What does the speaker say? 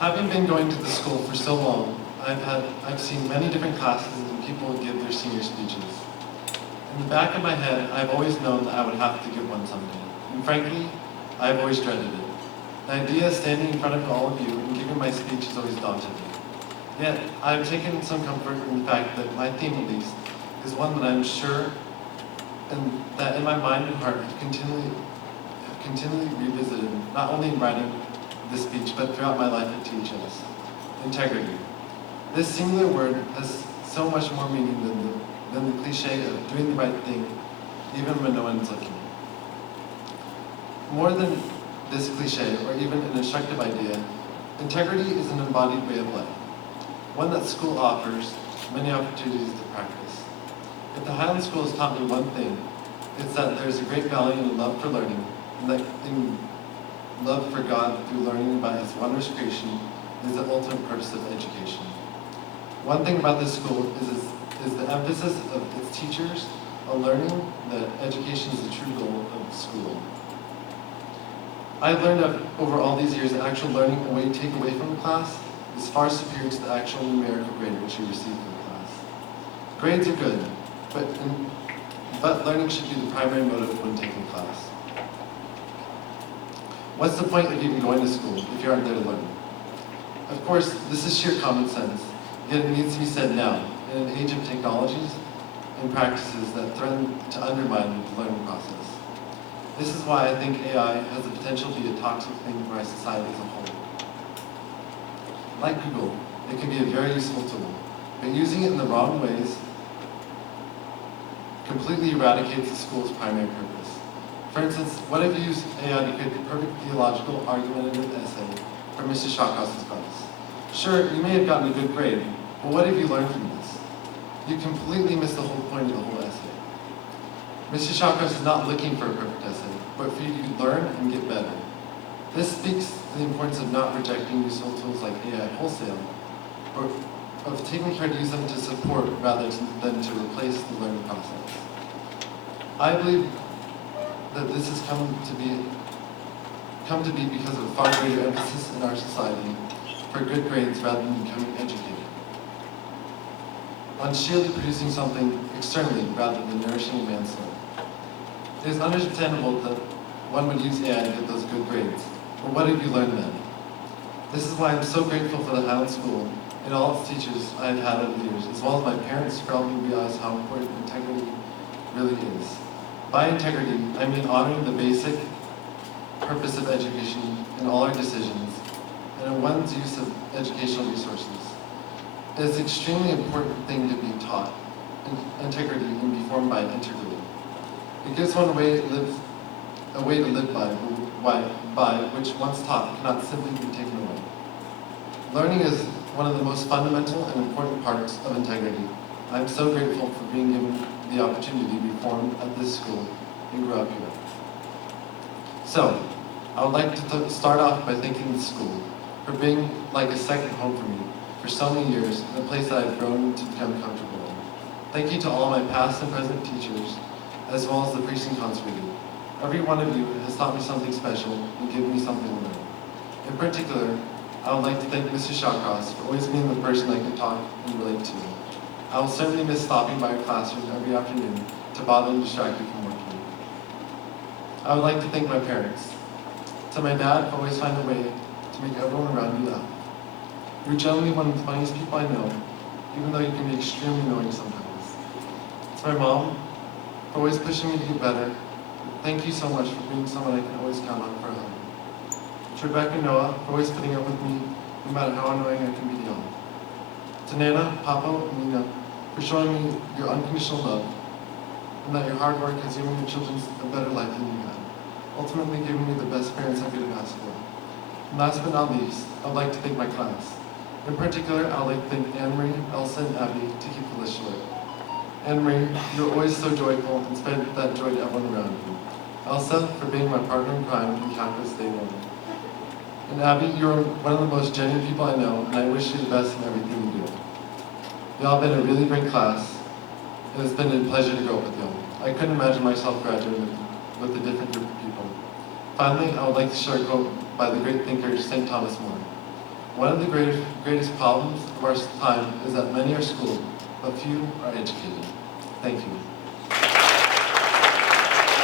Having been going to the school for so long, I've seen many different classes and people give their senior speeches. In the back of my head, I've always known that I would have to give one someday. And frankly, I've always dreaded it. The idea of standing in front of all of you and giving my speech has always daunted me. Yet, I've taken some comfort in the fact that my theme, at least, is one that I'm sure and that in my mind and heart have continually revisited, not only in writing this speech, but throughout my life at THS. Integrity. This singular word has so much more meaning than the cliche of doing the right thing, even when no one's looking. More than this cliche, or even an instructive idea, integrity is an embodied way of life, one that school offers many opportunities to practice. If the Highland School has taught me one thing, it's that there's a great value in love for learning, and that in love for God through learning about His wondrous creation is the ultimate purpose of education. One thing about this school is the emphasis of its teachers on learning that education is the true goal of school. I've learned that over all these years that actual learning and what you take away from the class is far superior to the actual numerical grade which you receive from the class. Grades are good, but learning should be the primary motive when taking class. What's the point of even going to school if you aren't there to learn? Of course, this is sheer common sense, yet it needs to be said now, in an age of technologies and practices that threaten to undermine the learning process. This is why I think AI has the potential to be a toxic thing for our society as a whole. Like Google, it can be a very useful tool, but using it in the wrong ways completely eradicates the school's primary purpose. For instance, what if you use AI to create the perfect theological argumentative essay for Mr. Shawcross's class? Sure, you may have gotten a good grade, but what have you learned from this? You completely missed the whole point of the whole essay. Mr. Shawcross is not looking for a perfect essay, but for you to learn and get better. This speaks to the importance of not rejecting useful tools like AI wholesale, or of taking care to use them to support rather than to replace the learning process. I believe that this has come to be because of a far greater emphasis in our society for good grades rather than becoming educated, on sheerly producing something externally rather than nourishing a man's soul. It is understandable that one would use AI to get those good grades, but what have you learned then? This is why I'm so grateful for the Highland School and all its teachers I have had over the years, as well as my parents for helping me realize how important integrity really is. By integrity, I mean honoring the basic purpose of education in all our decisions and in one's use of educational resources. It is an extremely important thing to be taught, integrity, and be formed by integrally. It gives one a way to live by which once taught cannot simply be taken away. Learning is one of the most fundamental and important parts of integrity. I am so grateful for being given the opportunity to be formed at this school and grow up here. So, I would like to start off by thanking the school for being like a second home for me for so many years and a place that I've grown to become comfortable in. Thank you to all my past and present teachers, as well as the precinct conservator. Every one of you has taught me something special and given me something to learn. In particular, I would like to thank Mr. Shawcross for always being the person I could talk and relate to. I will certainly miss stopping by your classroom every afternoon to bother and distract you from working. I would like to thank my parents. To my dad, for always finding a way to make everyone around you laugh. You're generally one of the funniest people I know, even though you can be extremely annoying sometimes. To my mom, for always pushing me to get better. Thank you so much for being someone I can always count on for a hug. To Rebecca and Noah, for always putting up with me, no matter how annoying I can be to y'all. To Nana, Papa, and Nina, for showing me your unconditional love, and that your hard work has given your children a better life than you had, ultimately giving me the best parents I could have asked for. And last but not least, I would like to thank my class. In particular, I would like to thank Anne-Marie, Elsa, and Abby to keep the list short. Anne-Marie, you're always so joyful and spread that joy to everyone around you. Elsa, for being my partner in crime from calculus day one. And Abby, you're one of the most genuine people I know, and I wish you the best in everything you do. Y'all have been a really great class, and it's been a pleasure to grow up with y'all. I couldn't imagine myself graduating with a different group of people. Finally, I would like to share a quote by the great thinker St. Thomas More. One of the greatest problems of our time is that many are schooled, but few are educated. Thank you.